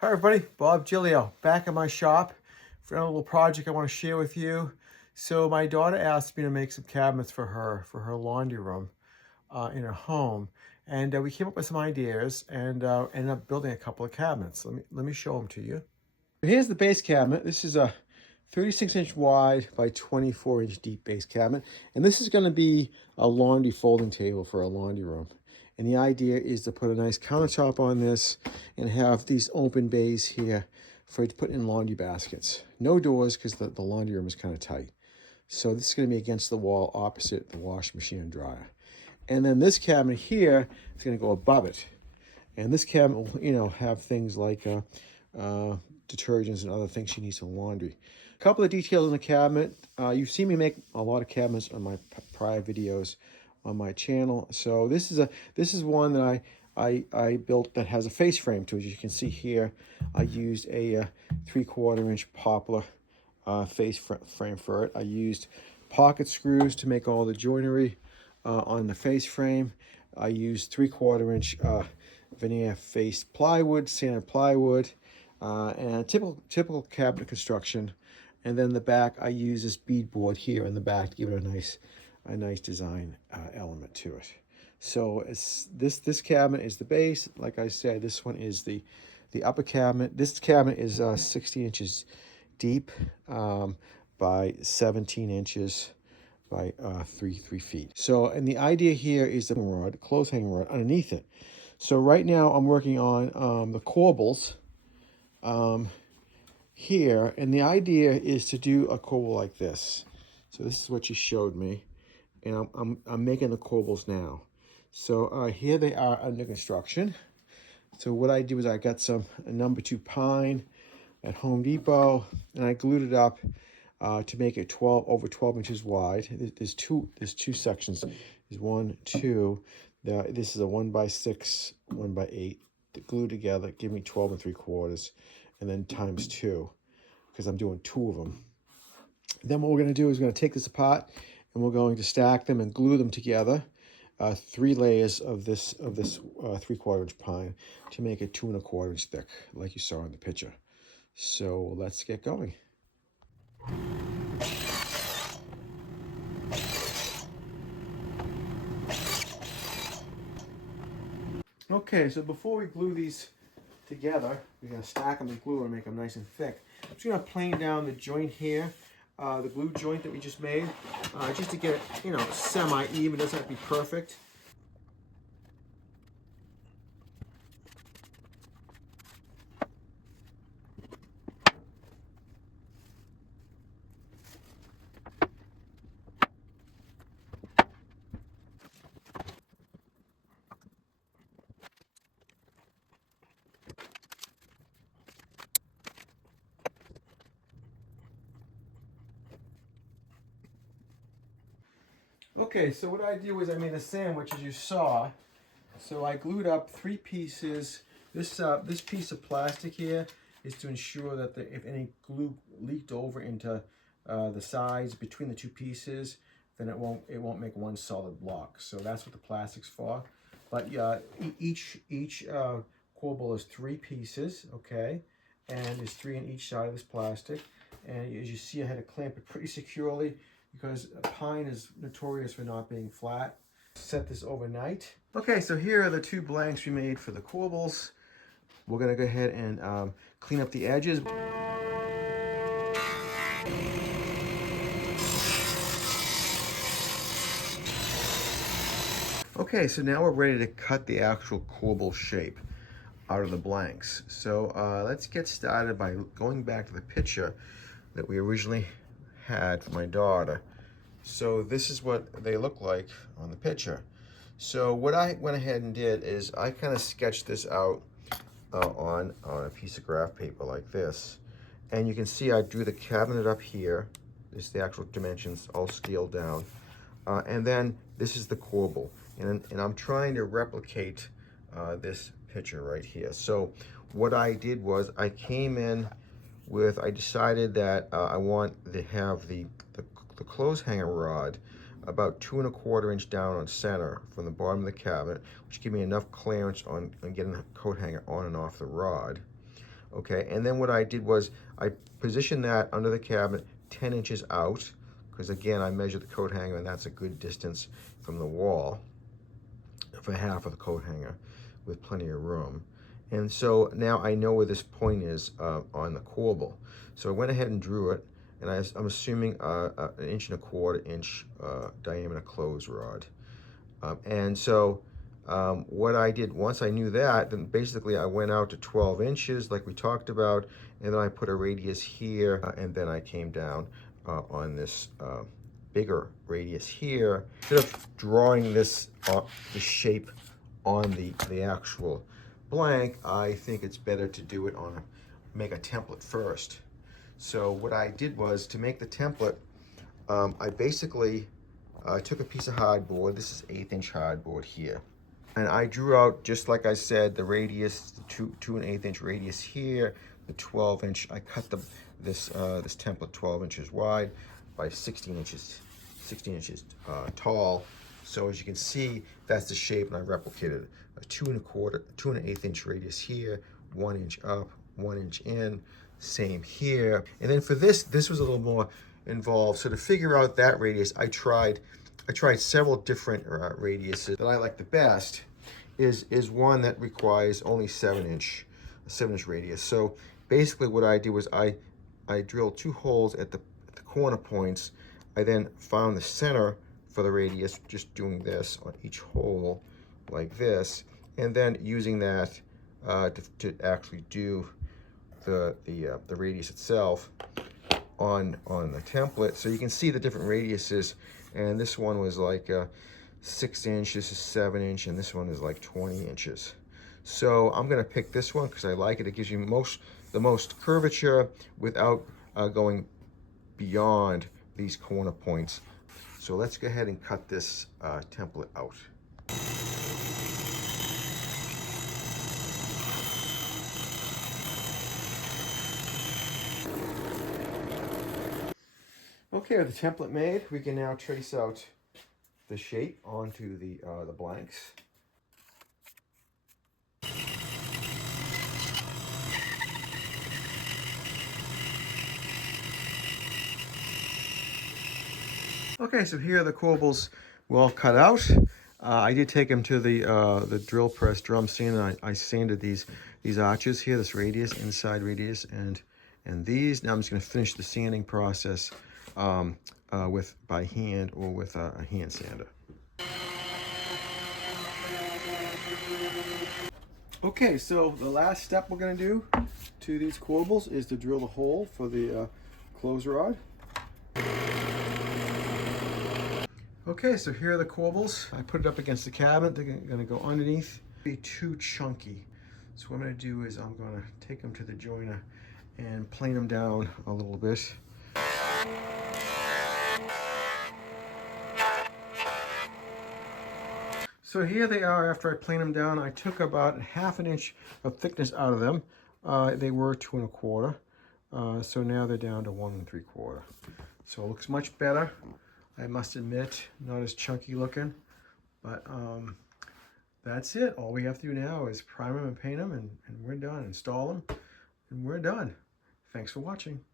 Hi everybody, Bob Gilio back at my shop for a little project I want to share with you. So my daughter asked me to make some cabinets for her laundry room in her home, and we came up with some ideas and ended up building a couple of cabinets. Let me show them to you. Here's the base cabinet. This is a 36-inch wide by 24-inch deep base cabinet, and this is going to be a laundry folding table for a laundry room. And the idea is to put a nice countertop on this and have these open bays here for it to put in laundry baskets. No doors because the laundry room is kind of tight. So this is going to be against the wall opposite the washing machine and dryer. And then this cabinet here is going to go above it. And this cabinet will, have things like detergents and other things she needs for laundry. A couple of details in the cabinet. You've seen me make a lot of cabinets on my prior videos on my channel. So this is one that I built that has a face frame to it. As you can see here, I used a 3/4 inch poplar face frame for it. I used pocket screws to make all the joinery on the face frame. I used 3/4 inch veneer face plywood, sanded plywood, and typical cabinet construction. And then the back, I use this beadboard here in the back to give it a nice design element to it. So this cabinet is the base. Like I said, this one is the upper cabinet. This cabinet is 60 inches deep by 17 inches by 3 feet. So, and the idea here is the rod, clothes hanging rod underneath it. So right now I'm working on the corbels here, and the idea is to do a corbel like this. So this is what you showed me, and I'm making the corbels now. So here they are under construction. So what I do is I got a number 2 pine at Home Depot, and I glued it up to make it over 12 inches wide. There's two sections. There's 1, 2. This is a 1x6, 1x8. Glued together, give me 12 3/4, and then times 2, because I'm doing 2 of them. Then what we're going to do is we're going to take this apart, and we're going to stack them and glue them together. 3 layers of this 3/4 inch pine to make it 2 1/4 inch thick, like you saw in the picture. So let's get going. Okay, so before we glue these together, we're going to stack them and glue them and make them nice and thick. I'm just going to plane down the joint here, the glue joint that we just made, just to get it, semi-even. It doesn't have to be perfect. Okay, so what I do is I made a sandwich, as you saw. So I glued up 3 pieces. This piece of plastic here is to ensure that if any glue leaked over into the sides between the 2 pieces, then it won't make one solid block. So that's what the plastic's for. But each corbel is 3 pieces, okay, and there's 3 on each side of this plastic. And as you see, I had to clamp it pretty securely because pine is notorious for not being flat. Set this overnight. Okay, so here are the 2 blanks we made for the corbels. We're gonna go ahead and clean up the edges. Okay, so now we're ready to cut the actual corbel shape out of the blanks. So let's get started by going back to the picture that we originally had for my daughter. So this is what they look like on the picture. So what I went ahead and did is I kind of sketched this out on a piece of graph paper like this. And you can see I drew the cabinet up here. This is the actual dimensions all scaled down. And then this is the corbel. And I'm trying to replicate this picture right here. So what I did was I came in with, I decided that I want to have the clothes hanger rod about 2 1/4 inch down on center from the bottom of the cabinet, which give me enough clearance on getting the coat hanger on and off the rod. Okay, and then what I did was I positioned that under the cabinet 10 inches out, because again, I measured the coat hanger, and that's a good distance from the wall for half of the coat hanger with plenty of room. And so now I know where this point is on the corbel. So I went ahead and drew it, and I'm assuming an 1¼ inch diameter clothes rod. And so what I did, once I knew that, then basically I went out to 12 inches like we talked about, and then I put a radius here, and then I came down on this bigger radius here. Instead of drawing this the shape on the actual blank, I think it's better to do it on make a template first. So what I did was, to make the template, I basically took a piece of hardboard. This is 1/8 inch hardboard here. And I drew out, just like I said, the radius, the 2 1/8 inch radius here, the 12 inch. I cut this template 12 inches wide by 16 inches tall. So as you can see, that's the shape, and I replicated a 2 1/8 inch radius here, 1 inch up, 1 inch in, same here. And then for this was a little more involved. So to figure out that radius, I tried several different radiuses. That I like the best is one that requires only 7 inch radius. So basically what I did was I drilled 2 holes at the corner points. I then found the center for the radius, just doing this on each hole like this, and then using that to actually do the radius itself on the template. So you can see the different radiuses, and this one was like 6 inch, this is 7 inch, and this one is like 20 inches. So I'm gonna pick this one because I like it. It gives you the most curvature without going beyond these corner points. So let's go ahead and cut this template out. Okay, with the template made, we can now trace out the shape onto the blanks. Okay, so here are the corbels well cut out. I did take them to the drill press drum sander. I sanded these arches here, this radius, inside radius, and these. Now I'm just going to finish the sanding process by hand or with a hand sander. Okay, so the last step we're going to do to these corbels is to drill the hole for the clothes rod. Okay, so here are the corbels. I put it up against the cabinet. They're going to go underneath. Be too chunky. So what I'm going to do is I'm going to take them to the joiner and plane them down a little bit. So here they are after I planed them down. I took about 1/2 inch of thickness out of them. They were 2 1/4. So now they're down to 1 3/4. So it looks much better. I must admit, not as chunky looking, but that's it. All we have to do now is prime them and paint them, and we're done. Install them, and we're done. Thanks for watching.